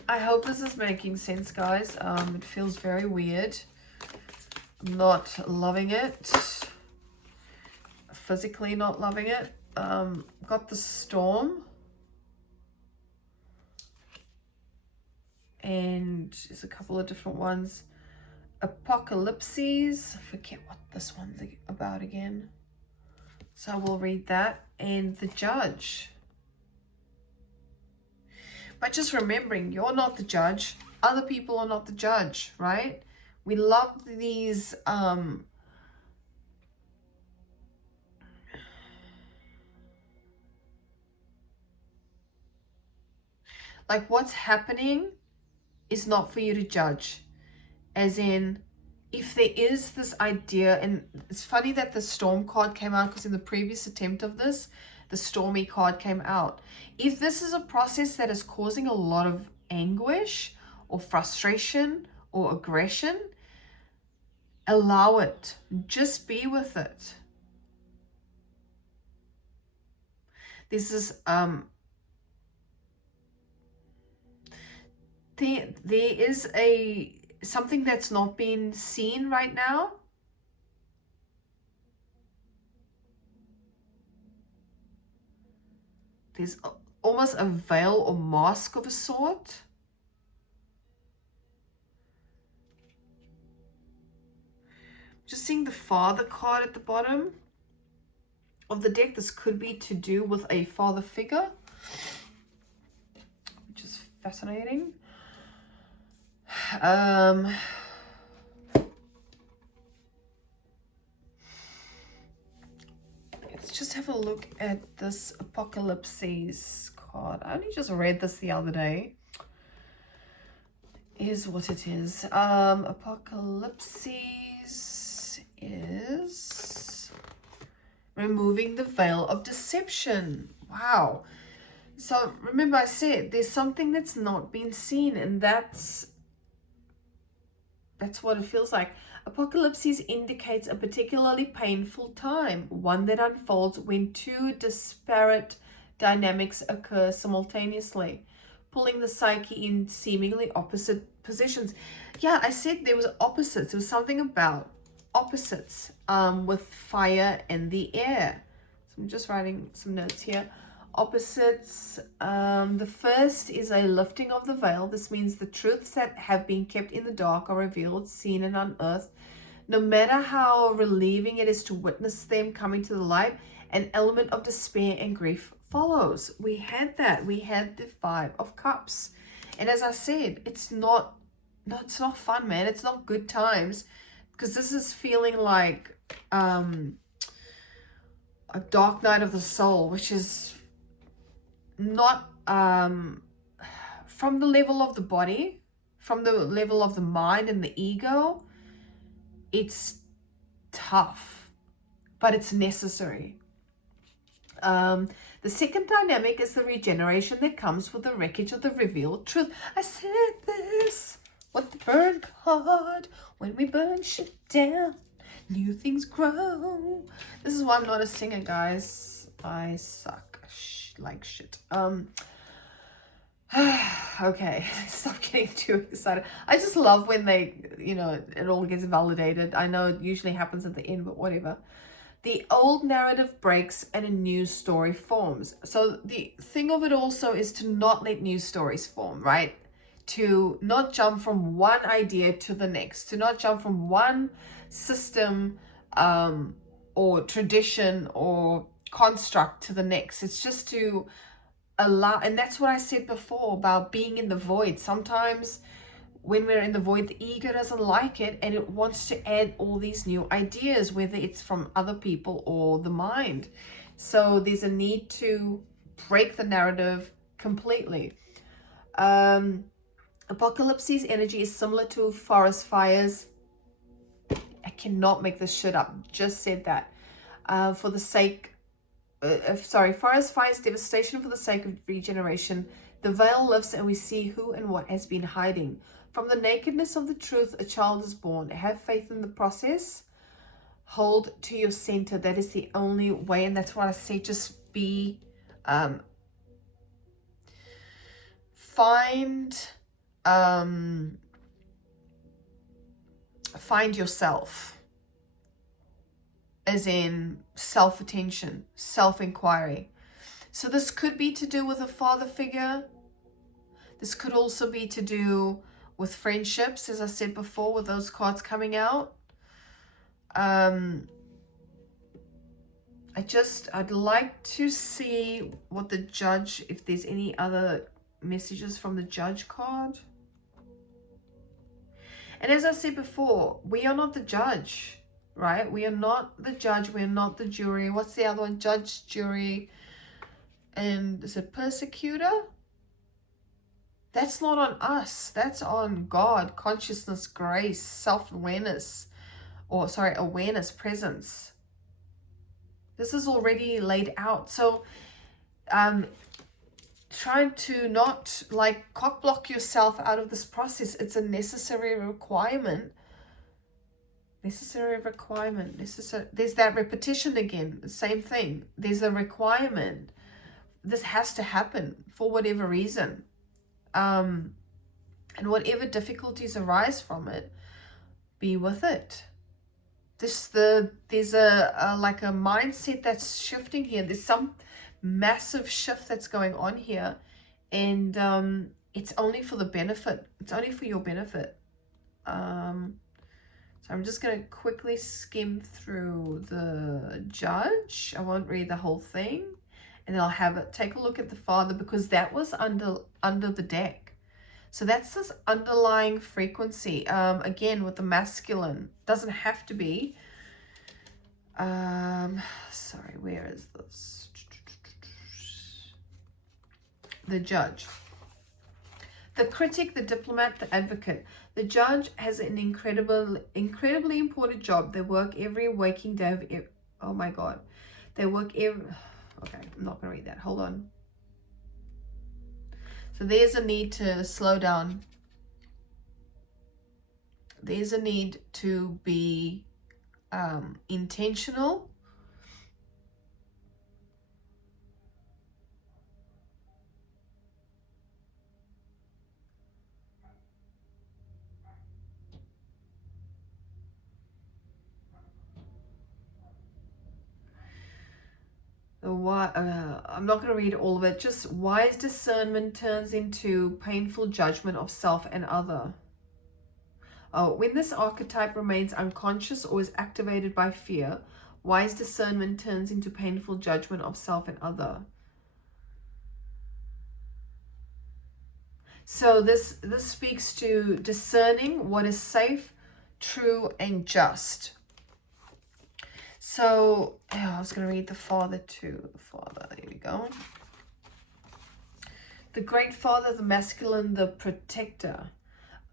I hope this is making sense, guys. It feels very weird. I'm not loving it. Physically not loving it. Got the storm. And there's a couple of different ones. Apocalypses. I forget what this one's about again. So I will read that. And the judge. But just remembering, you're not the judge. Other people are not the judge, right? We love these like, what's happening is not for you to judge. As in, if there is this idea, and it's funny that the storm card came out, because in the previous attempt of this, the stormy card came out. If this is a process that is causing a lot of anguish or frustration or aggression, allow it. Just be with it. This is there is something that's not being seen right now. There's almost a veil or mask of a sort. Just seeing the father card at the bottom of the deck. This could be to do with a father figure, which is fascinating. Let's just have a look at this Apocalypses card. I only just read this the other day. Is what it is. Apocalypses is removing the veil of deception. Wow. So remember, I said there's something that's not been seen, and that's what it feels like. Apocalypses indicates a particularly painful time, one that unfolds when two disparate dynamics occur simultaneously, pulling the psyche in seemingly opposite positions. Yeah, I said there was opposites. There was something about opposites with fire and the air. So I'm just writing some notes here. Opposites. The first is a lifting of the veil. This means the truths that have been kept in the dark are revealed, seen, and unearthed. No matter how relieving it is to witness them coming to the light, an element of despair and grief follows. We had that. We had the Five of Cups. And as I said, it's not fun, man. It's not good times, because this is feeling like a dark night of the soul, which is not from the level of the body, from the level of the mind and the ego, it's tough, but it's necessary. The second dynamic is the regeneration that comes with the wreckage of the revealed truth. I said this with the burn card. When we burn shit down, new things grow. This is why I'm not a singer, guys. I suck like shit. Okay, stop getting too excited. I just love when they, you know, it all gets validated. I know it usually happens at the end, but whatever. The old narrative breaks and a new story forms. So the thing of it also is to not let new stories form, right? To not jump from one idea to the next, to not jump from one system or tradition or construct to the next. It's just to allow, and that's what I said before about being in the void. Sometimes when we're in the void, the ego doesn't like it and it wants to add all these new ideas, whether it's from other people or the mind. So there's a need to break the narrative completely. Apocalypse's energy is similar to forest fires. I cannot make this shit up. Just said that. For the sake, forest fires, devastation for the sake of regeneration. The veil lifts and we see who and what has been hiding. From the nakedness of the truth, a child is born. Have faith in the process. Hold to your center. That is the only way. And that's what I say. Just be, find yourself. As in self-attention, self-inquiry. So this could be to do with a father figure. This could also be to do with friendships, as I said before, with those cards coming out. I'd like to see what the judge, if there's any other messages from the judge card. And as I said before, we are not the judge, right? We are not the judge. We are not the jury. What's the other one? Judge, jury, and is it persecutor? That's not on us. That's on God, consciousness, grace, self-awareness, or sorry, awareness, presence. This is already laid out. So trying to not like cock block yourself out of this process. It's a necessary requirement. Necessary requirement. There's that repetition again. The same thing. There's a requirement. This has to happen for whatever reason. And whatever difficulties arise from it, be with it. There's a like a mindset that's shifting here. There's some massive shift that's going on here, and it's only for the benefit. It's only for your benefit. So I'm just going to quickly skim through the judge. I won't read the whole thing. And then I'll have it, take a look at the father, because that was under the deck. So that's this underlying frequency. Again, with the masculine. Doesn't have to be. Sorry, where is this? The judge. The critic, the diplomat, the advocate. The judge has an incredibly important job. They work every waking day of oh my God. They work every... Okay, I'm not going to read that. Hold on. So there's a need to slow down. There's a need to be intentional. I'm not going to read all of it. Just wise discernment turns into painful judgment of self and other. When this archetype remains unconscious or is activated by fear, wise discernment turns into painful judgment of self and other. So this speaks to discerning what is safe, true, and just. So, I was going to read the father too. The father, here we go. The great father, the masculine, the protector.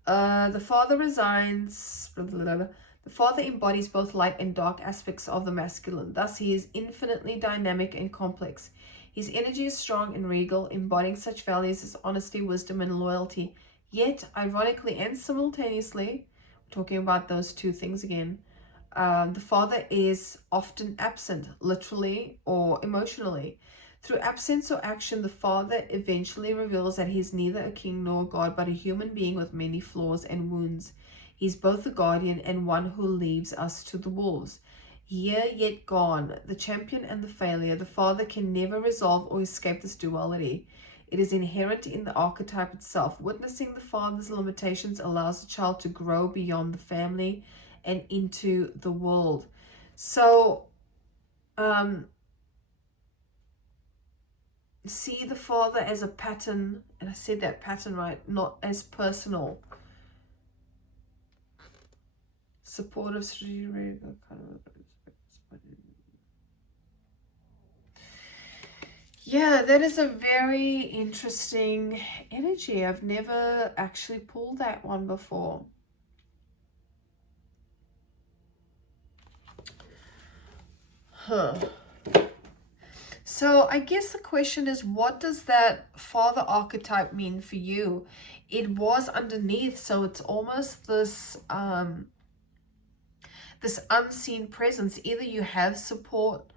The father resigns. Blah, blah, blah, blah. The father embodies both light and dark aspects of the masculine. Thus, he is infinitely dynamic and complex. His energy is strong and regal, embodying such values as honesty, wisdom, and loyalty. Yet, ironically and simultaneously, we're talking about those two things again, the father is often absent, literally or emotionally. Through absence or action, the father eventually reveals that he is neither a king nor a god, but a human being with many flaws and wounds. He's both a guardian and one who leaves us to the wolves. Here yet gone, the champion and the failure, the father can never resolve or escape this duality. It is inherent in the archetype itself. Witnessing the father's limitations allows the child to grow beyond the family and into the world. So, see the father as a pattern, and I said that pattern right, not as personal. Supportive, strategic, yeah, that is a very interesting energy. I've never actually pulled that one before. So I guess the question is, what does that father archetype mean for you? It was underneath, so it's almost this this unseen presence. Either you have support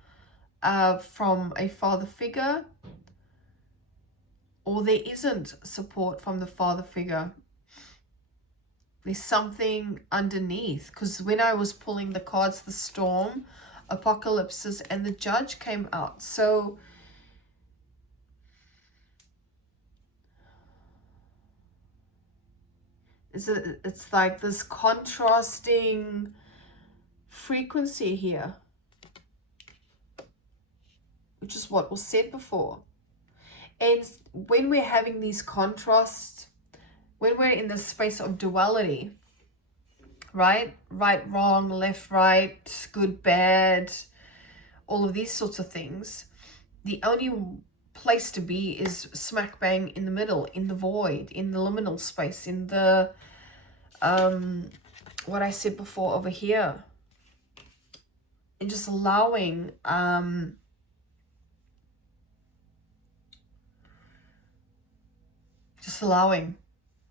from a father figure, or there isn't support from the father figure. There's something underneath, because when I was pulling the cards, the storm, apocalypses, and the judge came out. So it's like this contrasting frequency here, which is what was said before. And when we're having these contrasts, when we're in this space of duality, right, wrong, left, right, good, bad, all of these sorts of things, the only place to be is smack bang in the middle, in the void, in the liminal space, in the what I said before over here, and just allowing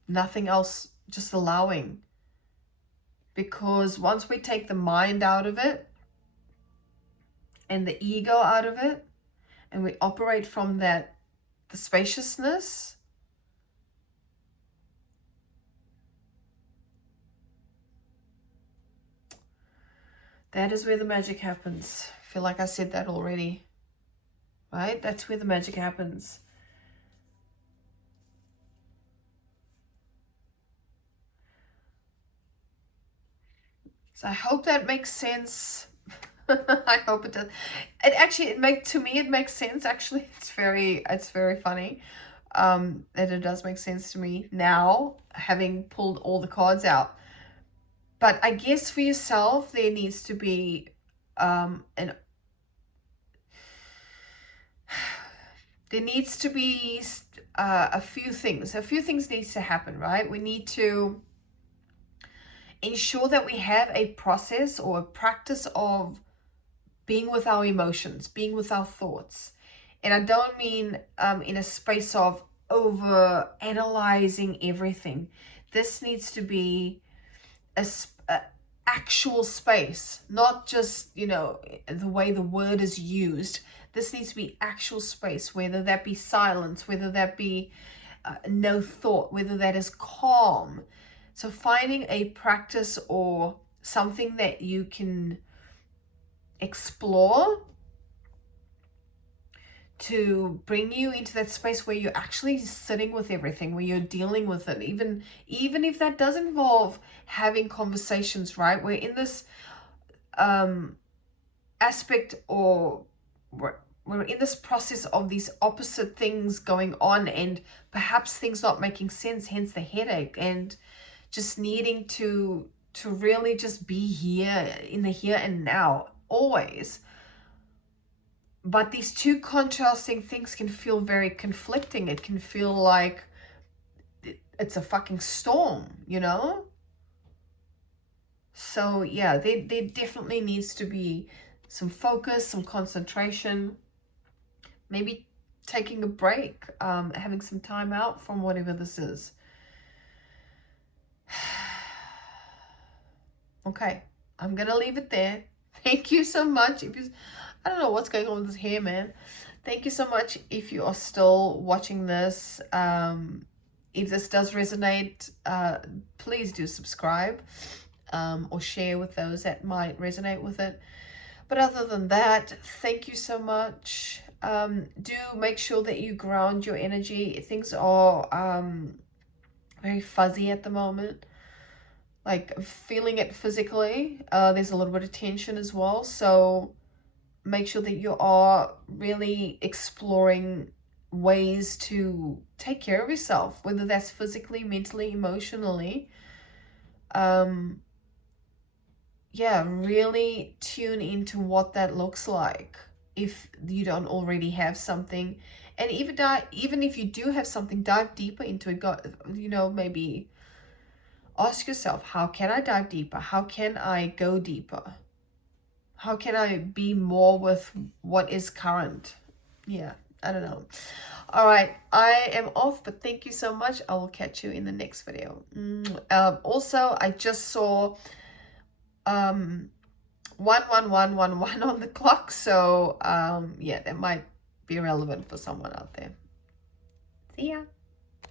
nothing else, just allowing. Because once we take the mind out of it and the ego out of it, and we operate from that, the spaciousness, that is where the magic happens. I feel like I said that already, right? That's where the magic happens. So I hope that makes sense. I hope it does. It makes sense. Actually, it's very funny that it does make sense to me now, having pulled all the cards out. But I guess for yourself, there needs to be there needs to be a few things. A few things needs to happen, right? We need to ensure that we have a process or a practice of being with our emotions, being with our thoughts. And I don't mean in a space of over analyzing everything. This needs to be a actual space, not just, the way the word is used. This needs to be actual space, whether that be silence, whether that be no thought, whether that is calm. So finding a practice or something that you can explore to bring you into that space where you're actually sitting with everything, where you're dealing with it, even if that does involve having conversations, right? We're in this aspect, or we're in this process of these opposite things going on, and perhaps things not making sense, hence the headache, and just needing to really just be here in the here and now, always. But these two contrasting things can feel very conflicting. It can feel like it's a fucking storm, you know? So yeah, there definitely needs to be some focus, some concentration, maybe taking a break, having some time out from whatever this is. Okay, I'm gonna leave it there. Thank you so much. I don't know what's going on with this hair, man. Thank you so much if you are still watching this. If this does resonate, please do subscribe, or share with those that might resonate with it. But other than that, thank you so much. Do make sure that you ground your energy. Things are very fuzzy at the moment. Like feeling it physically. There's a little bit of tension as well. So make sure that you are really exploring ways to take care of yourself, whether that's physically, mentally, emotionally. Yeah, really tune into what that looks like if you don't already have something. And even if you do have something, dive deeper into it. Go, maybe ask yourself, how can I dive deeper? How can I go deeper? How can I be more with what is current? Yeah, I don't know. All right, I am off, but thank you so much. I will catch you in the next video. Also, I just saw 11111 on the clock, so yeah, that might be relevant for someone out there. See ya.